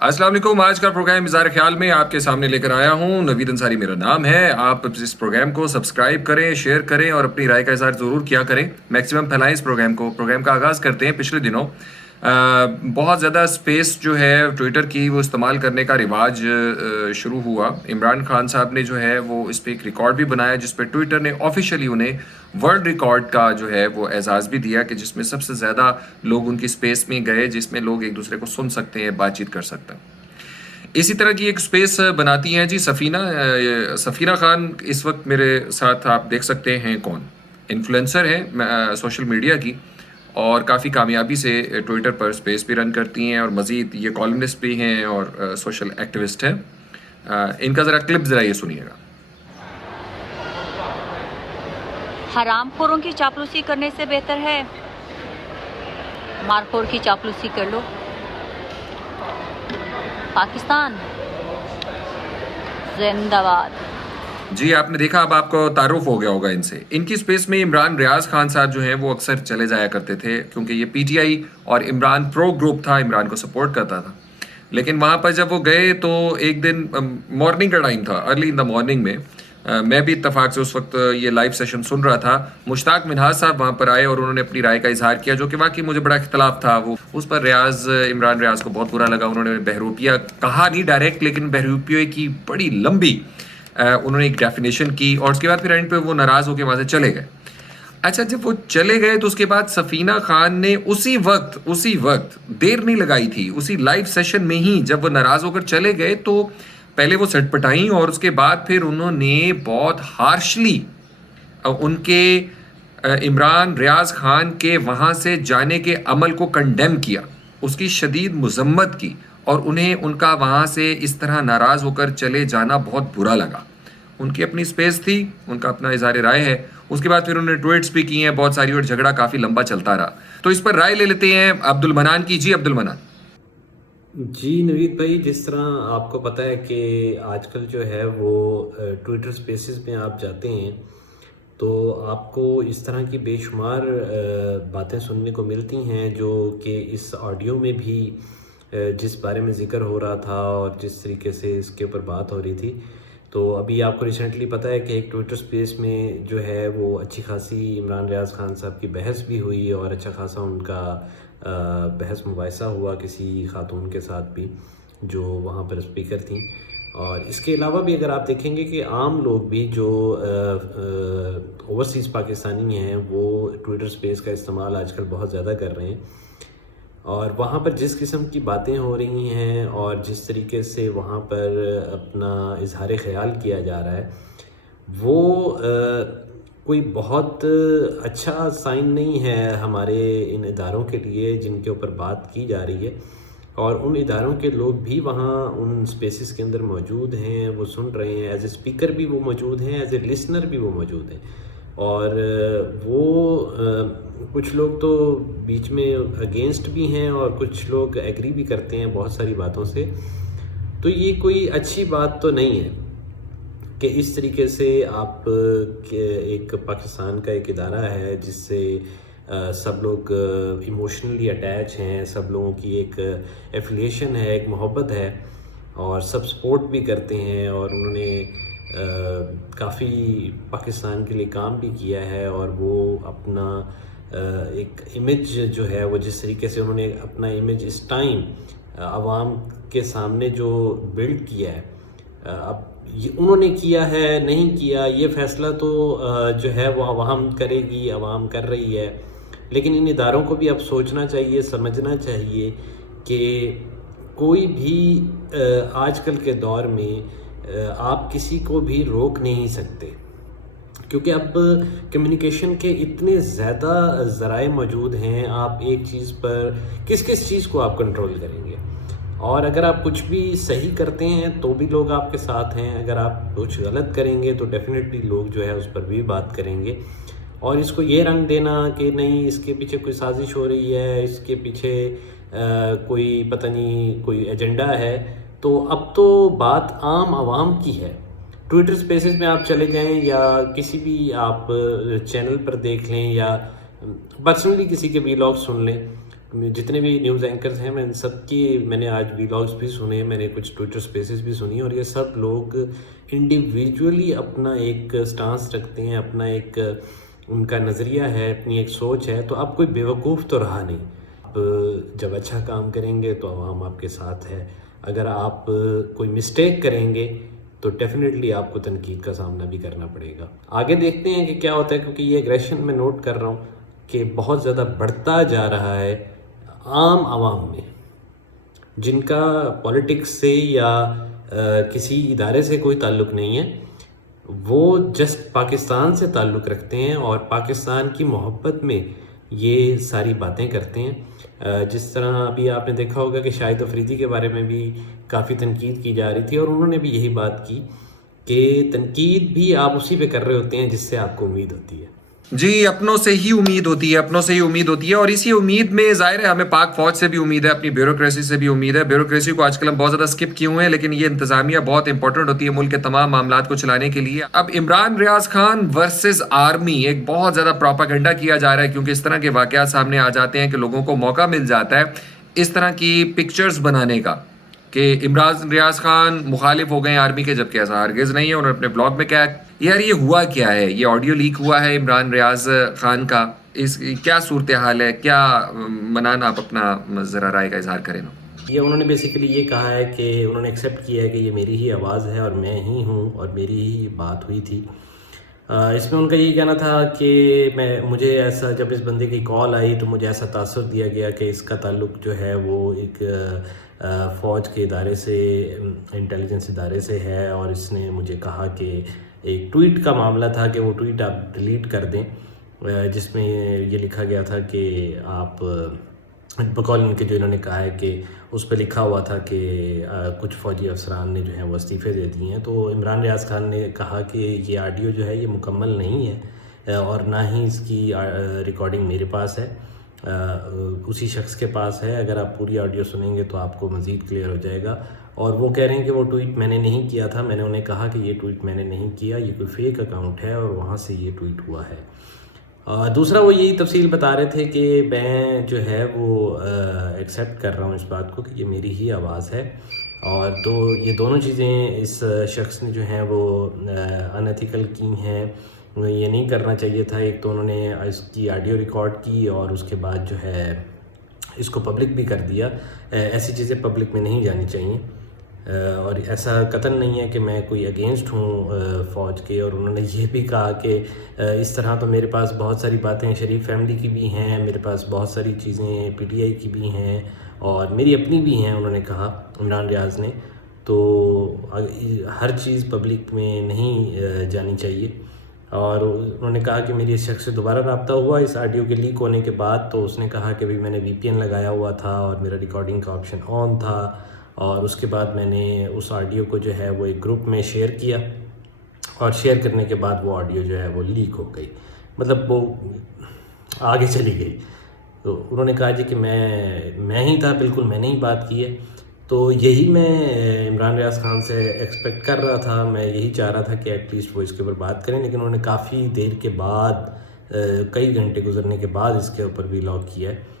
السلام علیکم. آج کا پروگرام اظہار خیال میں آپ کے سامنے لے کر آیا ہوں. نوید انصاری میرا نام ہے. آپ اس پروگرام کو سبسکرائب کریں, شیئر کریں اور اپنی رائے کا اظہار ضرور کیا کریں. میکسیمم پھیلائیں اس پروگرام کو. پروگرام کا آغاز کرتے ہیں. پچھلے دنوں بہت زیادہ اسپیس جو ہے ٹویٹر کی وہ استعمال کرنے کا رواج شروع ہوا. عمران خان صاحب نے جو ہے وہ اس پہ ایک ریکارڈ بھی بنایا جس پہ ٹویٹر نے آفیشیلی انہیں ورلڈ ریکارڈ کا جو ہے وہ اعزاز بھی دیا کہ جس میں سب سے زیادہ لوگ ان کی اسپیس میں گئے, جس میں لوگ ایک دوسرے کو سن سکتے ہیں, بات چیت کر سکتے ہیں. اسی طرح کی ایک اسپیس بناتی ہیں جی سفینہ خان. اس وقت میرے ساتھ آپ دیکھ سکتے ہیں کون انفلوئنسر ہے سوشل میڈیا کی, اور کافی کامیابی سے ٹویٹر پر اسپیس بھی رن کرتی ہیں, اور مزید یہ کالمنسٹ بھی ہیں اور سوشل ایکٹیوسٹ ہیں. ان کا ذرا کلپ ذرا یہ سنیے گا. حرام خوروں کی چاپلوسی کرنے سے بہتر ہے مارخور کی چاپلوسی کر لو. پاکستان زندہ باد. جی آپ نے دیکھا, اب آپ کو تعارف ہو گیا ہوگا ان سے. ان کی اسپیس میں عمران ریاض خان صاحب جو ہیں وہ اکثر چلے جایا کرتے تھے, کیونکہ یہ پی ٹی آئی اور عمران پرو گروپ تھا, عمران کو سپورٹ کرتا تھا. لیکن وہاں پر جب وہ گئے تو ایک دن مارننگ کا ٹائم تھا, ارلی ان دا مارننگ میں, میں بھی اتفاق سے اس وقت یہ لائیو سیشن سن رہا تھا. مشتاق منہاج صاحب وہاں پر آئے اور انہوں نے اپنی رائے کا اظہار کیا, جو کہ واقعی مجھے بڑا اختلاف تھا. وہ اس پر عمران ریاض کو بہت برا لگا. انہوں نے بہروپیہ کہا نہیں ڈائریکٹ, لیکن بہروپیے کی بڑی لمبی انہوں نے ایک ڈیفینیشن کی, اور اس کے بعد پھر اینڈ پہ وہ ناراض ہو کے وہاں سے چلے گئے. اچھا, جب وہ چلے گئے تو اس کے بعد سفینہ خان نے اسی وقت دیر نہیں لگائی تھی, اسی لائیو سیشن میں ہی جب وہ ناراض ہو کر چلے گئے تو پہلے وہ سٹ پٹائیں, اور اس کے بعد پھر انہوں نے بہت ہارشلی ان کے عمران ریاض خان کے وہاں سے جانے کے عمل کو کنڈیم کیا, اس کی شدید مذمت کی, اور انہیں ان کا وہاں سے اس طرح ناراض ہو کر چلے جانا بہت برا لگا. ان کی اپنی اسپیس تھی, ان کا اپنا اظہار رائے ہے. اس کے بعد پھر انہوں نے ٹویٹس بھی کی ہیں بہت ساری, اور جھگڑا کافی لمبا چلتا رہا. تو اس پر رائے لے لیتے ہیں عبد المنان کی. جی عبد المنان. جی نوید بھائی, جس طرح آپ کو پتہ ہے کہ آج کل جو ہے وہ ٹویٹر سپیسز میں آپ جاتے ہیں تو آپ کو اس طرح کی بے شمار باتیں سننے کو ملتی ہیں, جو کہ اس آڈیو میں بھی جس بارے میں ذکر ہو رہا تھا اور جس طریقے سے اس کے اوپر بات ہو رہی تھی. تو ابھی آپ کو ریسنٹلی پتہ ہے کہ ایک ٹویٹر سپیس میں جو ہے وہ اچھی خاصی عمران ریاض خان صاحب کی بحث بھی ہوئی, اور اچھا خاصا ان کا بحث مباحثہ ہوا کسی خاتون کے ساتھ بھی جو وہاں پر اسپیکر تھیں. اور اس کے علاوہ بھی اگر آپ دیکھیں گے کہ عام لوگ بھی جو اوورسیز پاکستانی ہیں وہ ٹویٹر سپیس کا استعمال آج کل بہت زیادہ کر رہے ہیں, اور وہاں پر جس قسم کی باتیں ہو رہی ہیں اور جس طریقے سے وہاں پر اپنا اظہار خیال کیا جا رہا ہے, وہ کوئی بہت اچھا سائن نہیں ہے ہمارے ان اداروں کے لیے جن کے اوپر بات کی جا رہی ہے. اور ان اداروں کے لوگ بھی وہاں ان سپیسز کے اندر موجود ہیں, وہ سن رہے ہیں, ایز اے اسپیکر بھی وہ موجود ہیں, ایز اے لسنر بھی وہ موجود ہیں. اور وہ کچھ لوگ تو بیچ میں اگینسٹ بھی ہیں اور کچھ لوگ ایگری بھی کرتے ہیں بہت ساری باتوں سے. تو یہ کوئی اچھی بات تو نہیں ہے کہ اس طریقے سے آپ ایک پاکستان کا ایک ادارہ ہے جس سے سب لوگ ایموشنلی اٹیچ ہیں, سب لوگوں کی ایک ایفیلیشن ہے, ایک محبت ہے, اور سب سپورٹ بھی کرتے ہیں, اور انہوں نے کافی پاکستان کے لیے کام بھی کیا ہے. اور وہ اپنا ایک امیج جو ہے وہ جس طریقے سے انہوں نے اپنا امیج اس ٹائم عوام کے سامنے جو بلڈ کیا ہے, اب انہوں نے کیا ہے نہیں کیا یہ فیصلہ تو جو ہے وہ عوام کرے گی, عوام کر رہی ہے. لیکن ان اداروں کو بھی اب سوچنا چاہیے, سمجھنا چاہیے کہ کوئی بھی آج کل کے دور میں آپ کسی کو بھی روک نہیں سکتے, کیونکہ اب کمیونیکیشن کے اتنے زیادہ ذرائع موجود ہیں. آپ ایک چیز پر کس چیز کو آپ کنٹرول کریں گے, اور اگر آپ کچھ بھی صحیح کرتے ہیں تو بھی لوگ آپ کے ساتھ ہیں, اگر آپ کچھ غلط کریں گے تو ڈیفینیٹلی لوگ جو ہے اس پر بھی بات کریں گے. اور اس کو یہ رنگ دینا کہ نہیں اس کے پیچھے کوئی سازش ہو رہی ہے, اس کے پیچھے کوئی پتہ نہیں کوئی ایجنڈا ہے, تو اب تو بات عام عوام کی ہے. ٹویٹر سپیسز میں آپ چلے جائیں یا کسی بھی آپ چینل پر دیکھ لیں یا پرسنلی کسی کے ویلاگ سن لیں, جتنے بھی نیوز اینکرز ہیں میں ان سب کی میں نے آج ویلاگس بھی سنے، میں نے کچھ ٹویٹر اسپیسز بھی سنی، اور یہ سب لوگ انڈیویجولی اپنا ایک سٹانس رکھتے ہیں، اپنا ایک ان کا نظریہ ہے، اپنی ایک سوچ ہے. تو آپ کوئی بیوقوف تو رہا نہیں. آپ جب اچھا کام کریں گے تو عوام آپ کے ساتھ ہے، اگر آپ کوئی مسٹیک کریں گے تو ڈیفینیٹلی آپ کو تنقید کا سامنا بھی کرنا پڑے گا. آگے دیکھتے ہیں کہ کیا ہوتا ہے، کیونکہ یہ ایگریشن میں نوٹ کر رہا ہوں کہ بہت زیادہ بڑھتا جا رہا ہے عام عوام میں، جن کا پولیٹکس سے یا کسی ادارے سے کوئی تعلق نہیں ہے، وہ جسٹ پاکستان سے تعلق رکھتے ہیں اور پاکستان کی محبت میں یہ ساری باتیں کرتے ہیں. جس طرح ابھی آپ نے دیکھا ہوگا کہ شاہد افریدی کے بارے میں بھی کافی تنقید کی جا رہی تھی، اور انہوں نے بھی یہی بات کی کہ تنقید بھی آپ اسی پہ کر رہے ہوتے ہیں جس سے آپ کو امید ہوتی ہے. جی، اپنوں سے ہی امید ہوتی ہے، اپنوں سے ہی امید ہوتی ہے، اور اسی امید میں ظاہر ہے ہمیں پاک فوج سے بھی امید ہے، اپنی بیوروکریسی سے بھی امید ہے. بیوروکریسی کو آج کل ہم بہت زیادہ اسکپ کیے ہوئے ہیں، لیکن یہ انتظامیہ بہت امپورٹنٹ ہوتی ہے ملک کے تمام معاملات کو چلانے کے لیے. اب عمران ریاض خان ورسز آرمی ایک بہت زیادہ پروپیگنڈا کیا جا رہا ہے، کیونکہ اس طرح کے واقعات سامنے آ جاتے ہیں کہ لوگوں کو موقع مل جاتا ہے اس طرح کی پکچرز بنانے کا کہ عمران ریاض خان مخالف ہو گئے آرمی کے، جبکہ ایسا ہرگز نہیں ہے. انہوں نے اپنے بلاگ میں کہا یار یہ ہوا کیا ہے، یہ آڈیو لیک ہوا ہے عمران ریاض خان کا، اس کیا صورتحال ہے، کیا منان آپ اپنا ذرا رائے کا اظہار کریں. یہ انہوں نے بیسیکلی یہ کہا ہے کہ انہوں نے ایکسیپٹ کیا ہے کہ یہ میری ہی آواز ہے اور میں ہی ہوں اور میری ہی بات ہوئی تھی. اس میں ان کا یہ کہنا تھا کہ مجھے ایسا، جب اس بندے کی کال آئی تو مجھے ایسا تاثر دیا گیا کہ اس کا تعلق جو ہے وہ ایک فوج کے ادارے سے، انٹیلیجنس ادارے سے ہے، اور اس نے مجھے کہا کہ ایک ٹویٹ کا معاملہ تھا کہ وہ ٹویٹ آپ ڈیلیٹ کر دیں، جس میں یہ لکھا گیا تھا کہ آپ بقول ان کے، جو انہوں نے کہا ہے کہ اس پہ لکھا ہوا تھا کہ کچھ فوجی افسران نے جو ہیں وہ استعفے دے دیے ہیں. تو عمران ریاض خان نے کہا کہ یہ آڈیو جو ہے یہ مکمل نہیں ہے، اور نہ ہی اس کی ریکارڈنگ میرے پاس ہے، اسی شخص کے پاس ہے. اگر آپ پوری آڈیو سنیں گے تو آپ کو مزید کلیئر ہو جائے گا. اور وہ کہہ رہے ہیں کہ وہ ٹویٹ میں نے نہیں کیا تھا، میں نے انہیں کہا کہ یہ ٹویٹ میں نے نہیں کیا، یہ کوئی فیک اکاؤنٹ ہے اور وہاں سے یہ ٹویٹ ہوا ہے. دوسرا وہ یہی تفصیل بتا رہے تھے کہ میں جو ہے وہ ایکسیپٹ کر رہا ہوں اس بات کو کہ یہ میری ہی آواز ہے، اور تو یہ دونوں چیزیں اس شخص نے جو ہیں وہ انیتھیکل کی ہیں، یہ نہیں کرنا چاہیے تھا. ایک تو انہوں نے اس کی آڈیو ریکارڈ کی اور اس کے بعد جو ہے اس کو پبلک بھی کر دیا. ایسی چیزیں پبلک میں نہیں جانی چاہیے، اور ایسا قطعاً نہیں ہے کہ میں کوئی اگینسٹ ہوں فوج کے. اور انہوں نے یہ بھی کہا کہ اس طرح تو میرے پاس بہت ساری باتیں شریف فیملی کی بھی ہیں، میرے پاس بہت ساری چیزیں پی ٹی آئی کی بھی ہیں اور میری اپنی بھی ہیں، انہوں نے کہا عمران ریاض نے. تو ہر چیز پبلک میں نہیں جانی چاہیے. اور انہوں نے کہا کہ میری اس شخص سے دوبارہ رابطہ ہوا اس آڈیو کے لیک ہونے کے بعد، تو اس نے کہا کہ میں نے وی پی این لگایا ہوا تھا اور میرا ریکارڈنگ کا آپشن آن تھا، اور اس کے بعد میں نے اس آڈیو کو جو ہے وہ ایک گروپ میں شیئر کیا، اور شیئر کرنے کے بعد وہ آڈیو جو ہے وہ لیک ہو گئی، مطلب وہ آگے چلی گئی. تو انہوں نے کہا جی کہ میں ہی تھا، بالکل میں نے ہی بات کی ہے. تو یہی میں عمران ریاض خان سے ایکسپیکٹ کر رہا تھا، میں یہی چاہ رہا تھا کہ ایٹ لیسٹ وہ اس کے اوپر بات کریں. لیکن انہوں نے کافی دیر کے بعد، کئی گھنٹے گزرنے کے بعد اس کے اوپر ویلاگ کیا ہے.